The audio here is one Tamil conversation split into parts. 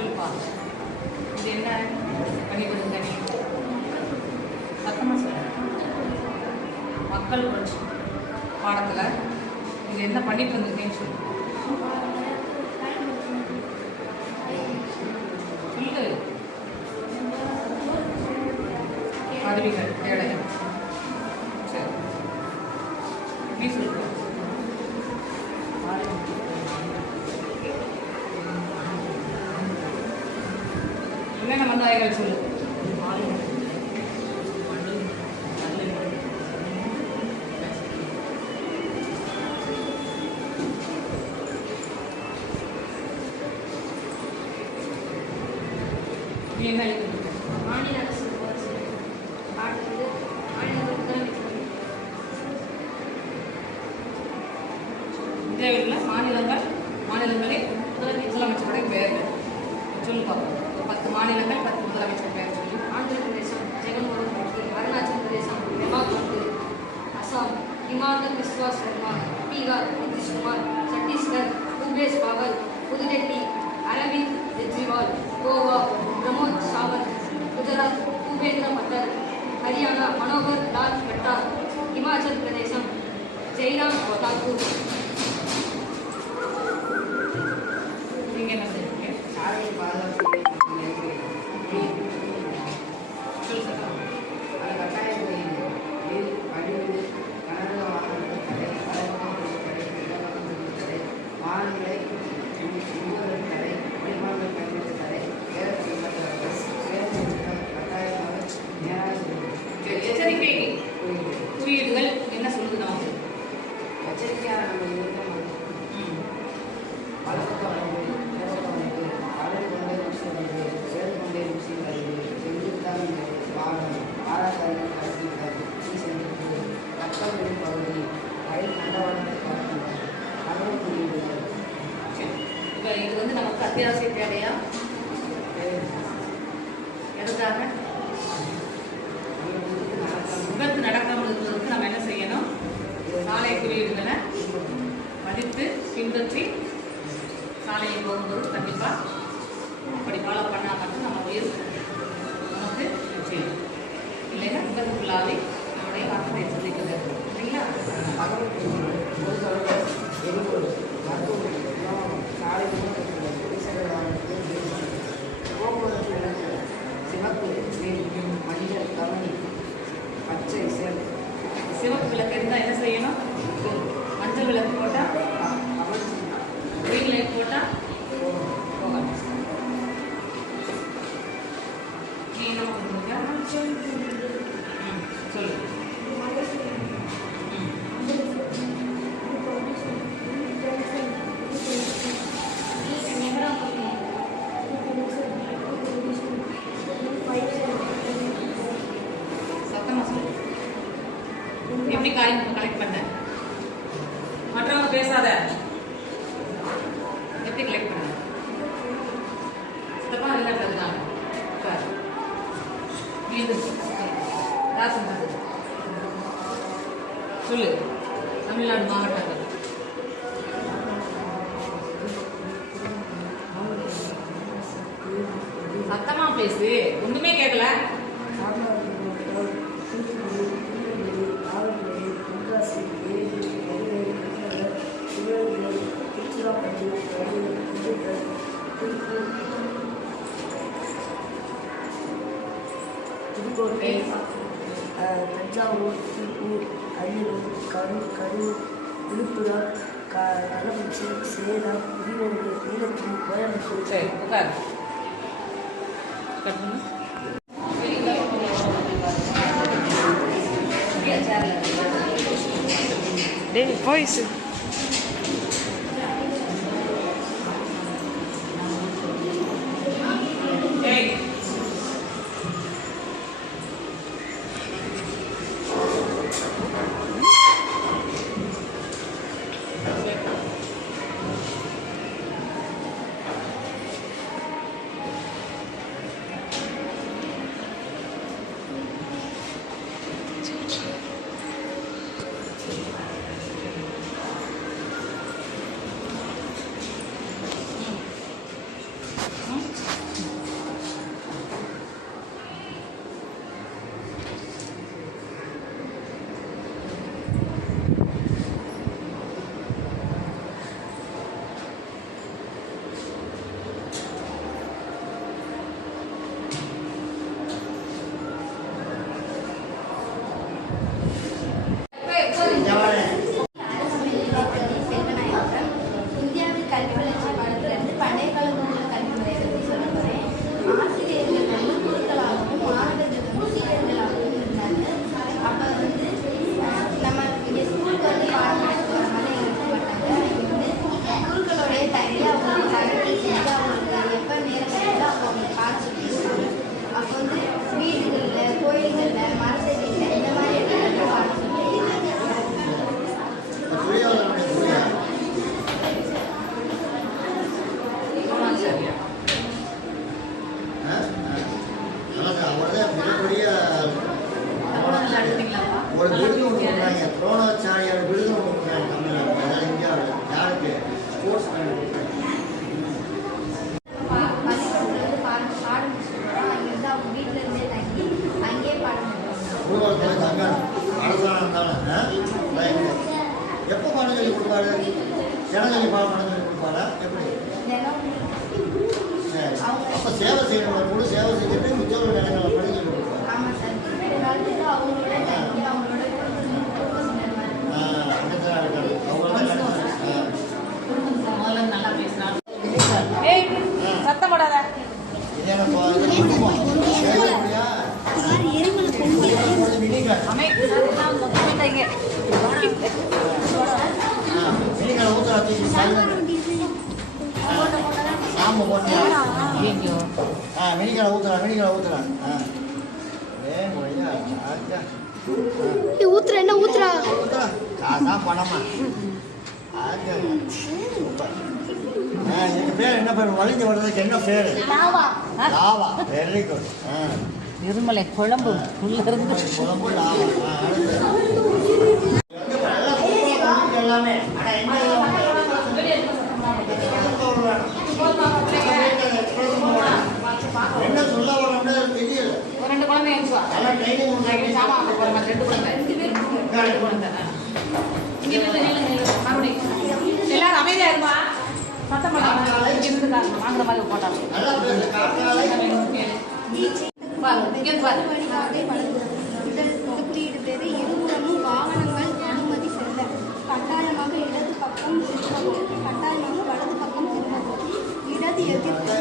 சொல்லுப்பா. இது என்ன பணிபுரிந்த நீ? சத்தமாக சொல்லு. மக்கள் புரட்சி பாடத்தில் இது என்ன பண்ணிட்டு வந்திருக்கேன்னு சொல்லு. சொல்லு. அறிவிகள் தேடயம். சரி, நீ சொல்லு. என்னென்ன மந்தாயங்கள் சொல்லு. நீ என்ன எழுதிருக்க? மாநில அரசு பாடுறது மாநில இந்தியாவில் மாநிலங்களில் முதலமைச்சருடைய பெயர் சொல்லு பார்ப்போம். 10 மாநிலங்கள் 10 முதலமைச்சர் பெயர் சொல்லி. ஆந்திர பிரதேசம் ஜெகன்மோகன் ரெட்டி, அருணாச்சல பிரதேசம் ஹேமா கண்டு, அசாம் ஹிமாந்த பிஸ்வா சர்மா, பீகார் நிதிஷ்குமார், சத்தீஸ்கர் பூபேஷ் பாகல், புதுடெல்லி அரவிந்த் கெஜ்ரிவால், கோவா பிரமோத் சாவந்த், குஜராத் பூபேந்திர பட்டேல், ஹரியானா மனோகர் லால் கட்டார், இமாச்சல் பிரதேசம் ஜெய்ராம் தாக்கூர். நீங்கள் என்ன செய்வீங்க? சாலை பாதுகாப்பு சொல்லு சத்தம். அது கட்டாயம் செய்யுது. நீர் வடிவு கனரக வாகனங்கள் தடை, வளர்ப்பு தடை, நிலவரங்கள் தடை, வாகனங்களை முன்னுரிமை தடை, குடிமக்கள் பயன்படுத்த தடை, பேரத் பின்பற்றவர்கள் பேரத் கட்டாயமாக நேராக செய்யும். எச்சரிக்கை குறியீடுகள் என்ன சொல்லுது நமக்கு? எச்சரிக்கையாக நம்ம இருக்க வளர்ப்பு அமைப்பு, பேரத் அமைப்பு, கடல் கொண்டே முடிச்சுள்ளது, செயல் கொண்டே முடிச்சுள்ளது, செங்குத்தான் வாகனம், பாராசாரிகள் கருத்துக்கள், சென்று ரத்தம் பகுதி, ரயில் தண்டவாளத்தை பார்க்கின்றன, கடல் குறியீடுகள். இப்போ இது வந்து நமக்கு அத்தியாவசிய தேவையா? எதுக்காக? விபத்து நடக்காமல் இருப்பதற்கு நம்ம என்ன செய்யணும்? சாலை குறியீடுகளை மதித்து பின்பற்றி சாலையில் போகும்போது கண்டிப்பாக அப்படி ஃபாலோ பண்ணால் மட்டும் நம்ம உயிர் நமக்கு நிச்சயம். இல்லைன்னா விபத்துக்குள்ளாவே நம்முடைய வார்த்தையை சந்திக்கிறது இல்லைங்களா? தகவல் ஒரு தொடர்பு எரிபொருள் மருத்துவமனை உணவகம் சாலை போக்குவரத்து விளக்கு சிவப்பு நீர் மஞ்சள் கவனி பச்சை செல் சிவப்பு விளக்கு இருந்தால் என்ன செய்யணும்? மஞ்சள் விளக்கு போட்டால் கிரீன் லைட் போட்டால் போகலாம். நீ என்ன பண்ணுறீங்க? சொல்லு. சத்தமாக சொல்லு. எப்படி காரியம் கலெக்ட் பண்ண? மற்றவங்க பேசாத. எப்படி கலெக்ட் பண்ண? சித்தப்பா இல்லைன்றதுனால மீண்டும் ராசன் பண்ணது சொல்லு. தமிழ்நாடு மாவட்டங்கள் சத்தமா பேசு. ஒண்ணுமே கேட்கல. புதுக்கோட்டை, தஞ்சாவூர், திருப்பூர், அரியலூர், கரூர், விழுப்புரம், கள்ளக்குறிச்சி, சேலம், ஈரோடு, நீலகிரி, கோயம்புத்தூர். சரி, உட்கார். கட் பண்ணு. டேய் வாய்ஸ் போகிறதுக்கு தங்கணும் அரசாங்கம் தானே. எப்போ பணம் சொல்லி கொடுப்பாரு? தினசரி பணம் சொல்லி கொடுப்பாரா எப்படி? சரி, அப்போ சேவை செய்யணும் கூட சேவை செஞ்சுட்டு மிச்சம் நிலங்களை படி சொல்லி கொடுப்பாரு. முதல்ல நல்லா பேசுறான். ஏய் சத்தம் போடாத. ஊத்துற என்ன ஊத்துறா பணமா எங்க பேர் என்ன பேர்? வலிஞ்சு வர்றதுக்கு என்ன பேரு? லாவா. Very good. இருமலை குழம்பு உள்ள இருந்து குழம்பு லாவா. எல்லாமே என்ன சொல்ல வரோம்னு தெரியல. ஒரு 2 குழந்தை எழுந்துவா. நல்லா ட்ரைனிங் சாமா வாங்க போறோம். 2 குழந்தை. 2 குழந்தை. இங்க இருந்து மறுபடியும் எல்லாரும் அமைதியா இருமா. சத்தம் போடாம இங்க இருந்து வாங்குற மாதிரி போட்டாங்க. நல்லா பேசு. காக்காலை பாரு இங்க பாரு. குறியீடு பேரு இருபுறமும் வாகனங்கள் அனுமதி செல்ல கட்டாயமாக இடது பக்கம் திரும்பவும் கட்டாயமாக வலது பக்கம் திரும்பவும் இடது எதிர்ப்பு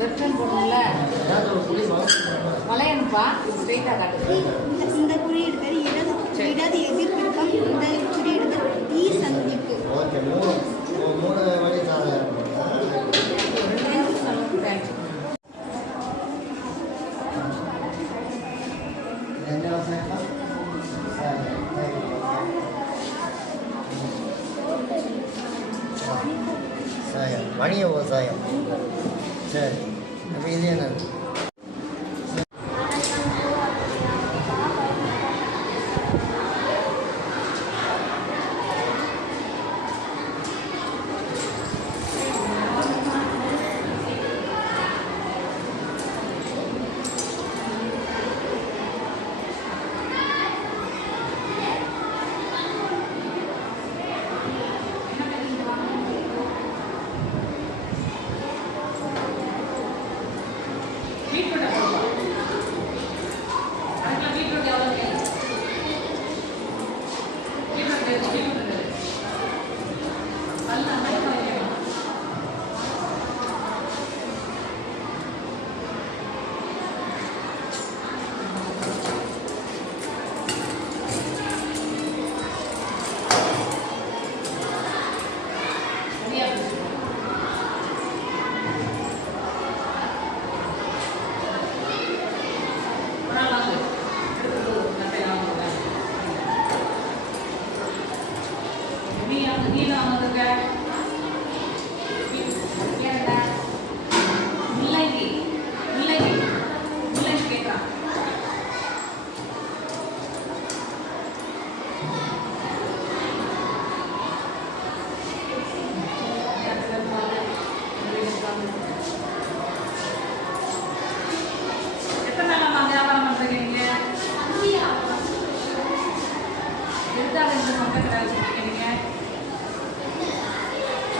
வெர்டன் போடணும்ல வளையனுப்பா ஸ்ட்ரெயிட்டா காட்டு. இந்த குறியீடு பேரு இடது எதிர்ப்பிற்கம் இந்த குறியீடு பேர் டி சந்திப்பு. ஓகே. மூணு வழி சாலை. என்ன விவசாயம்? வணிக விவசாயம். சரி, அப்போ இது என்னது?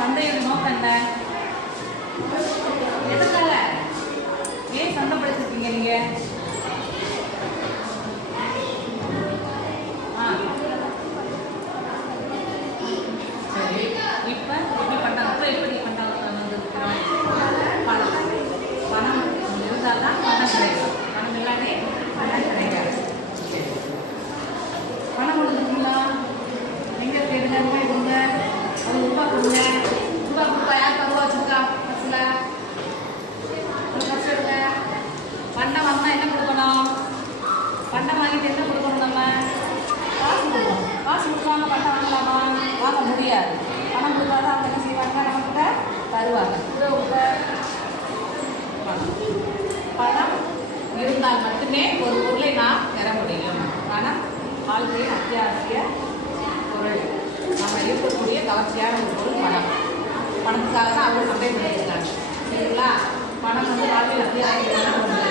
சந்தையோட நோக்கம் என்ன? எதுக்காக ஏன் சந்தைப்படுத்திருக்கீங்க நீங்க? சரி, இப்ப எப்படி பண்ணாங்க? எப்படி பண்ணாங்க? பணம் பணம் இருந்தால் தான் பணம் கிடைக்கும். பணம் இல்லாதே பணம் கிடைக்காது. பணம் கொடுத்துருக்கீங்களா? எங்க தேடுங்க கொடுங்க. அது ரூபா கொடுங்க. ரூபா கொடுப்பா யார் ரூபா வச்சுருக்கா? பஸ்ஸில் ஒரு பஸ் எடுங்க. பண்டம் வாங்கினா என்ன கொடுக்கணும்? பண்டம் வாங்கிட்டு என்ன கொடுக்கணும்? நம்ம காசு கொடுக்கணும். காசு கொடுக்காம பண்டம் வாங்கலாமா? வாங்க முடியாது. பணம் கொடுக்காத அவங்க என்ன செய்வாங்க? நம்மகிட்ட தருவாங்க. பணம் இருந்தால் மட்டுமே ஒரு பொருளை நாம் பெற முடியும். பணம் வாழ்க்கையின் அத்தியாவசிய பொருள். நம்ம இருக்கக்கூடிய கவர்ச்சியான ஒரு பொருள் பணம். பணத்துக்காக தான் அவங்க சந்தை பண்ணியிருக்காங்க. சரிங்களா? பணம் வந்து வாழ்க்கையில் அத்தியாவசியமான ஒன்று.